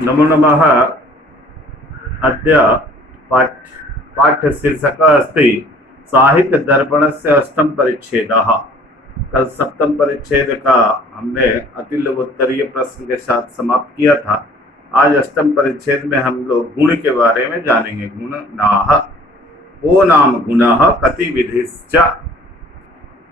नमो नमः। अद्य पाठ्यशीर्षकः अस्ति साहित्यदर्पणस्य अष्टम परिच्छेदः। कल सप्तम परिच्छेद का हमने अतिल उत्तरीय प्रश्न के साथ समाप्त किया था। आज अष्टम परिच्छेद में हम लोग गुण के बारे में जानेंगे। गुण नाह को नाम गुणः कति विधिश्च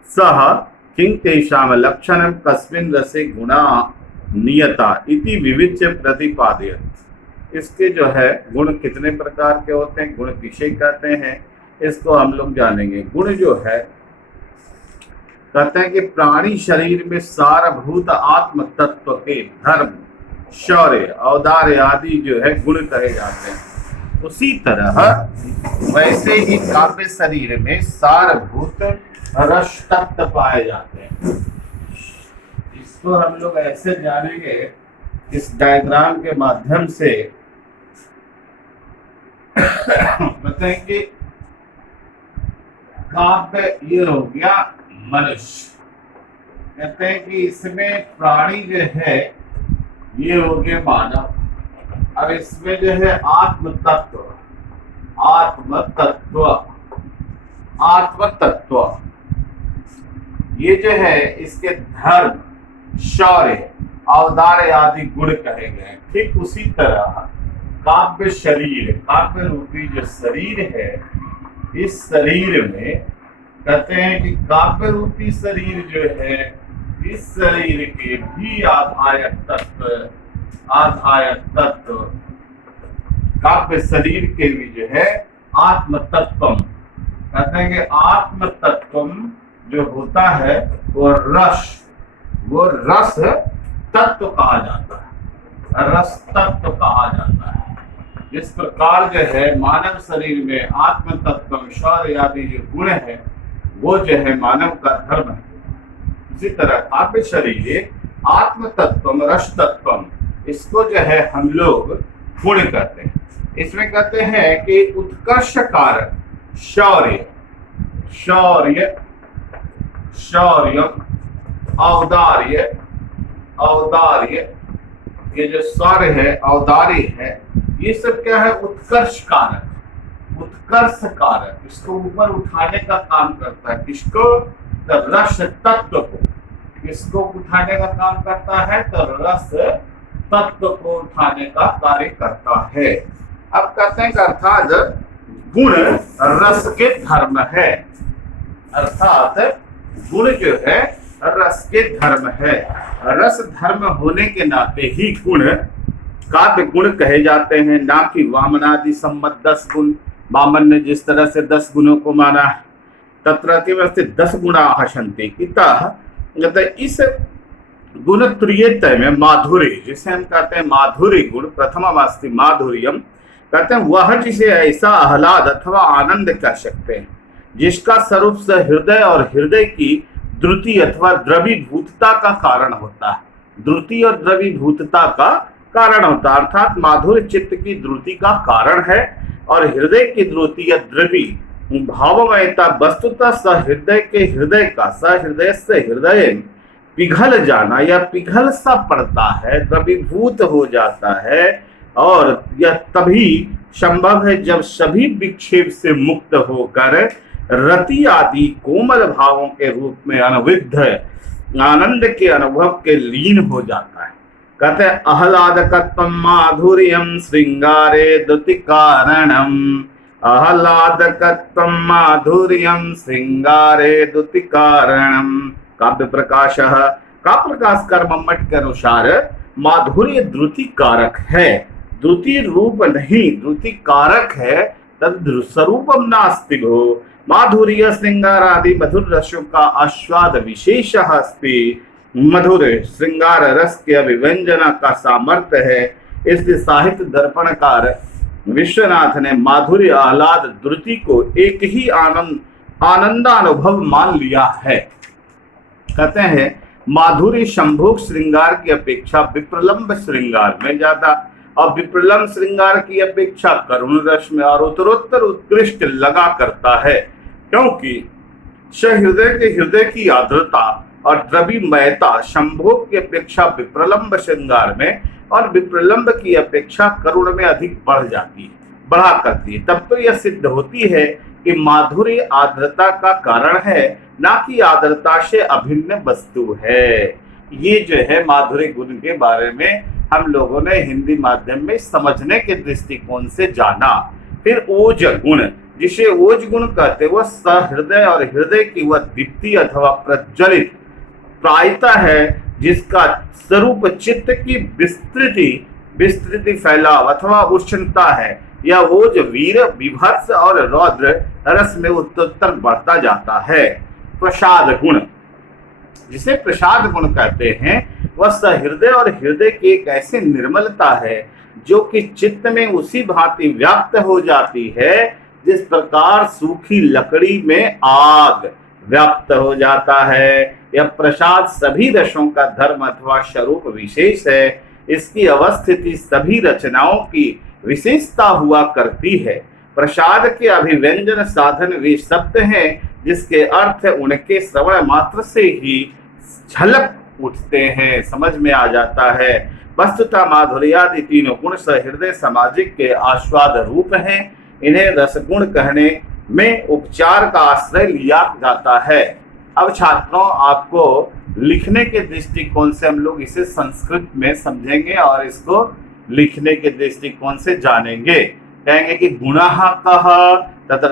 सह किं तेषां लक्षणं कस्मिन् रसे गुणा नियता इति विविच्य प्रतिपादयत्। इसके जो है गुण कितने प्रकार के होते हैं, गुण किसे कहते हैं, इसको हम लोग जानेंगे। गुण जो है कहते हैं कि प्राणी शरीर में सारभूत आत्म तत्व के धर्म, शौर्य, औदार्य आदि जो है गुण कहे जाते हैं। उसी तरह वैसे ही काव्य शरीर में सारभूत रस तत्व पाए जाते हैं। इसको हम लोग ऐसे जानेंगे इस डायग्राम के माध्यम से। बताएंगे काव्य ये हो गया मनुष्य, कहते हैं कि इसमें प्राणी जो है ये हो गया मानव। अब इसमें जो है आत्म तत्व, आत्म तत्व, आत्म तत्व ये जो है इसके धर्म, शौर्य, औदार्य आदि गुण कहे गए। ठीक उसी तरह काव्य शरीर, काव्य रूपी जो शरीर है, इस शरीर में कहते हैं कि काव्य रूपी शरीर जो है इस शरीर के भी आधायक तत्व, आधायक तत्व काव्य शरीर के भी जो है आत्म तत्वम, कहते हैं कि आत्म तत्वम जो होता है वो रस तत्व कहा जाता है, रस तत्व कहा जाता है। जिस प्रकार जो है मानव शरीर में आत्म तत्व, शौर्य आदि जो गुण है वो जो है मानव का धर्म है, इसी तरह काव्य शरीर आत्म तत्वम रस तत्वम, इसको जो है हम लोग गुण कहते हैं। इसमें कहते हैं कि उत्कर्ष कारक शौर्य, शौर्य, शौर्य, औदार्य, औदार्य, ये जो शौर्य है, औदार्य है, ये सब क्या है? उत्कर्ष कारक, उत्कर्ष कारक, इसको ऊपर उठाने का काम करता है। किसको? तो रस तत्व को। किसको उठाने का काम करता है? तो रस तत्व को उठाने का कार्य करता है। अब कहते हैं कि अर्थात गुण रस के धर्म है, अर्थात गुण जो है रस के धर्म है। रस धर्म होने के नाते ही गुण काव्य गुण कहे जाते हैं, ना कि वामनादि सम्मत 10 गुण। वामन ने जिस तरह से 10 गुणों को माना है, तत्र 10 गुणा हसन्ति इतः, इस गुण त्रियतय में माधुर्य, जिसे हम कहते हैं माधुर्य गुण, प्रथममस्ति माधुर्यम, कहते हैं वह जिसे ऐसा आह्लाद अथवा आनंद कह सकते हैं जिसका स्वरूप से हृदय और हृदय की द्रुति अथवा द्रवीभूतता का कारण होता है। द्रुति और द्रवीभूतता का कारण होता है, अर्थात माधुर्य चित्त की द्रुति का कारण है और हृदय की द्रुति या द्रवी भावमयता वस्तुतः सहृदय के हृदय का, सहृदय से हृदय पिघल जाना या पिघल सा पड़ता है, द्रवीभूत हो जाता है। और यह तभी संभव है जब सभी विक्षेप से मुक्त होकर रति आदि कोमल भावों के रूप में अनविद्ध आनंद के अनुभव के लीन हो जाता है। कहते हैं आह्लादकत्वं माधुर्यं श्रृंगारे द्युति कारणम, आह्लादकत्वं माधुर्यं श्रृंगारे द्युति कारणम। काव्य प्रकाश, काव्य प्रकाश कर्म मठ के अनुसार माधुर्य द्रुति कारक है, द्रुति रूप नहीं, द्रुति कारक है। तद स्वरूपम नास्ति भो, माधुर्य श्रृंगार आदि मधुर रसों का आस्वाद विशेष अस्ति। मधुर श्रृंगार रस के अभिव्यंजना का सामर्थ्य है। इसलिए साहित्य दर्पणकार विश्वनाथ ने माधुर्य आह्लाद द्रुति को एक ही आनंदानुभव मान लिया है। कहते हैं माधुर्य संभोग श्रृंगार की अपेक्षा विप्रलंब श्रृंगार में ज्यादा, और विप्रलंब श्रृंगार की अपेक्षा करुण रस में और उत्तरोत्तर उत्कृष्ट लगा करता है, क्योंकि हृदय के हृदय की आर्द्रता और द्रविमयता संभोग की अपेक्षा विप्रलंब श्रृंगार में और विप्रलंब की अपेक्षा करुण में अधिक बढ़ा करती है। तब तो यह सिद्ध होती है कि माधुर्य आर्द्रता का कारण है, ना कि आर्द्रता से अभिन्न वस्तु है। ये जो है माधुर्य गुण के बारे में हम लोगों ने हिंदी माध्यम में समझने के दृष्टिकोण से जाना। फिर ओज गुण, जिसे ओज गुण कहते वह सहृदय और हृदय की वह दीप्ति अथवा प्रज्वलित प्रायता है, जिसका स्वरूप चित्त की विस्तृति फैलाव अथवा उष्णता है। यह ओज वीर विभत्स और रौद्र रस में उत्तरोत्तर बढ़ता जाता है। प्रसाद गुण, जिसे प्रसाद गुण कहते हैं, वह सहृदय और हृदय की एक ऐसी निर्मलता है जो कि चित्त में उसी भांति व्याप्त हो जाती है जिस प्रकार सूखी लकड़ी में आग व्याप्त हो जाता है। यह प्रसाद सभी रसों का धर्म अथवा स्वरूप विशेष है। इसकी अवस्थिति सभी रचनाओं की विशेषता हुआ करती है। प्रसाद के अभिव्यंजन साधन वे शब्द हैं जिसके अर्थ उनके श्रवण मात्र से ही झलक उठते हैं, समझ में आ जाता है। वस्तुतः माधुर्यादि तीनों गुण सहृदय सामाजिक के आस्वाद रूप हैं। इन्हें रसगुण कहने में उपचार का आश्रय लिया जाता है। अब छात्रों, आपको लिखने के दृष्टिकोण से हम लोग इसे संस्कृत में समझेंगे और इसको लिखने के दृष्टिकोण से जानेंगे। कहेंगे कि गुणः कः तत्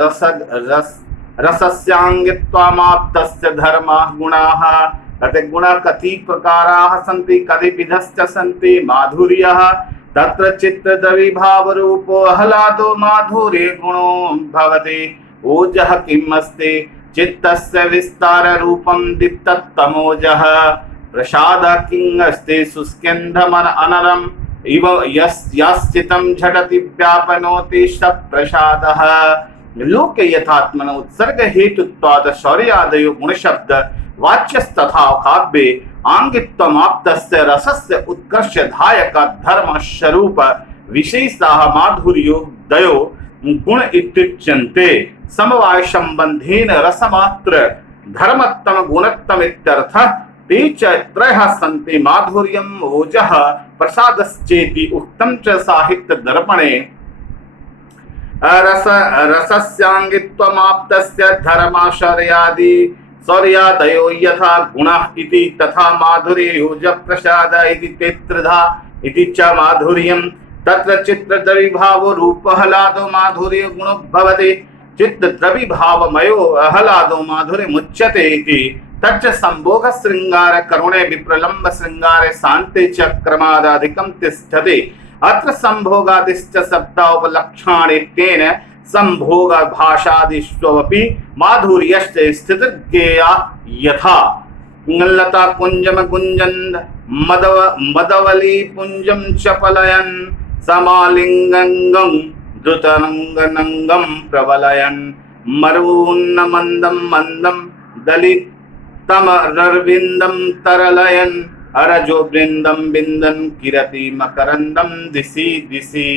रसस्यांगित्वामाप्तस्य धर्मः गुणाः तत् गुणः कति प्रकाराः सन्ति कति विधश्च सन्ति माधुर्यः तत्र चित्तद्रविभाव रूपो आह्लादो माधुर्ये गुणो भवति। ओजः किम् अस्ति चित्तस्य विस्तार रूपं दीप्ततमोजः। प्रसादः किम् अस्ति शुष्केन्धमन अनरम् इव यश्चितं झटति व्यापनोति स प्रसादः। लोक यथात्मन उत्सर्ग हेतुत्वाद शौर्यादयो गुणशब्द वाच्यस्तथा काव्ये आंगित्वमाप्तस्य रसस्य उत्कर्षदायक धर्म स्वरूप विशेषाः माधुर्योदयो गुण इत्युच्यन्ते। समवाय संबंधेन रसमात्र धर्मत्तम गुणत्तम इत्यर्थः। ते च त्रयः सन्ति माधुर्यम् ओजः प्रसादश्चेति उक्तं च साहित्य दर्पणे। रसस्यांगित्वमाप्तस्य धर्माशौर्यादि शौर्यादयो यथा गुणः इति तथा माधुर्ये ओज प्रसाद इति तेत्रिधा इति च माधुर्यम्। तत्र चित्तद्रविभावो रूपह्लादो माधुर्ये गुणो भवति। चित्तद्रविभावमयो आह्लादो माधुर्यमुच्यते इति। तच्च संभोग श्रृंगार करुणे विप्रलंब श्रृंगारे शांते च क्रमादाधिकं तिष्ठति। अत्र संभोगादिश्च शब्दोपलक्षणानि तेन संभोग भाषादिष्वपि माधुर्यश्च स्थितिर्ज्ञेया यथा। लता कुंजम गुंजन मदवली पुंजम चपलयन समालिंगंगं द्रुतनंगनंगं प्रबलयन मरून्न मंदम मंदम दलित तमरविंदम तरलयन अरजो वृंदम बिंदन किरति मकरंदम दिशि दिशि।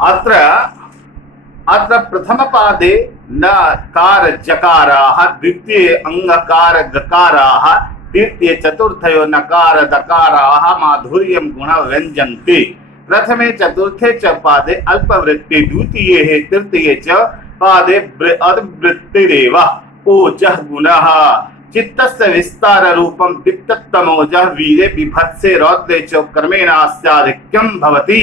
अत्र प्रथम पादे नकार जकाराः द्वितीय अंगकार गकाराः तृतीय चतुर्थयो नकार दकाराः माधुर्यं गुण व्यञ्जन्ति। प्रथमे चतुर्थे च पादे अल्पवृत्ति द्वितीये तृतीये च पादे अद्वृत्तिरेव ओजः गुणः। चित्तस्य विस्तार रूपं दीप्ततमोजः वीरे विभत्से रौद्रे च क्रमेणास्याधिक्यं भवति।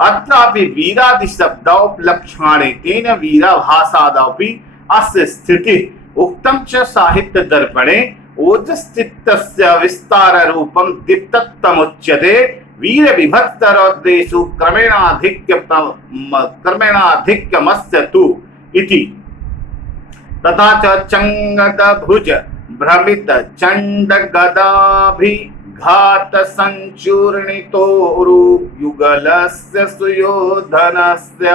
अत्रापि वीरादि शब्दोपलक्षणानि तेन वीराभासादपि अस्य स्थितिः उक्तं च साहित्य दर्पणे। ओजश्चित्तस्य विस्तार रूपं दीप्ततमुच्यते। वीर विभक्त रौद्रेषु क्रमेणाधिक्यमस्य तु इति। तथा च चंगदभुज भ्रमित चंड गदाभिघात संचूर्णितोरु युगलस्य सुयोधनस्य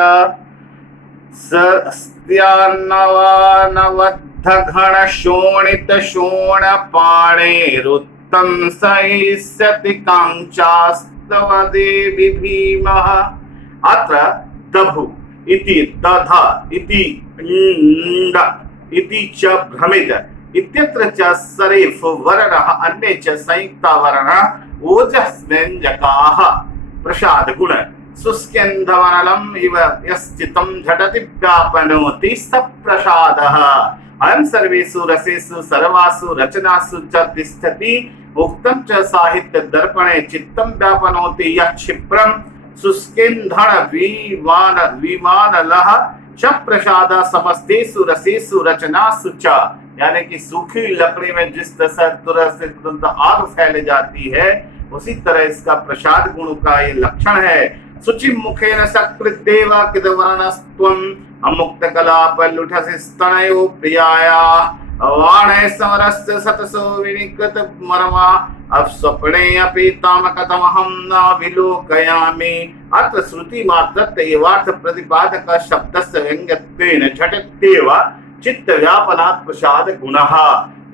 सस्त्यान्नवानवद्ध घन शोणित शोण पाणेरुत्तम सहिष्यति कांचास्तव देवी भीमः। अत्र दभु इति दध इति इति च भ्रमित इत्यत्र च सरेफ वर्णः अन्ये च संयुक्ता वर्णः ओजस्व्यञ्जकाः प्रसाद गुण शुष्केन्धवनलम् इव यश्चितं झटति व्यापनोति स प्रसादः अयं सर्वेषु रसेषु सर्वासु रचनासु च तिष्ठति उक्तं च साहित्य दर्पणे चित्तं व्यापनोति यः क्षिप्रं शुष्केन्धन विमानलः च प्रसाद समस्तेषु रसेषु रचनासु च। यानी कि सूखी लकड़ी में जिस तरह से तुरंत आग फैल जाती है उसी तरह इसका प्रसाद गुण का ये लक्षण है। शुचि मुखेन सकृदेव किदवर्णस्त्वम् अमुक्त कलापल्लुठसि स्तनयो प्रियाया वाणे समरस्य सतसो विनिकृत मर्मा अपस्वप्ने अपि ताम कथमहं न विलोकयामि। अत्र श्रुति मात्रस्य एवार्थ प्रतिपादक शब्दस्य व्यङ्ग्यत्वेन झटित्येव चित्त व्यापनात् प्रसाद गुणः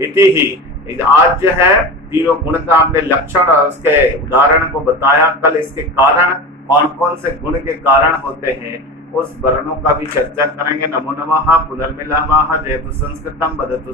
इति ही। आज जो है तीनों गुण का हमने लक्षण और उसके उदाहरण को बताया। कल इसके कारण कौन कौन से गुण के कारण होते हैं उस वर्णों का भी चर्चा करेंगे। नमो नमः पुनर्मिलामः। जयतु संस्कृतम वदतु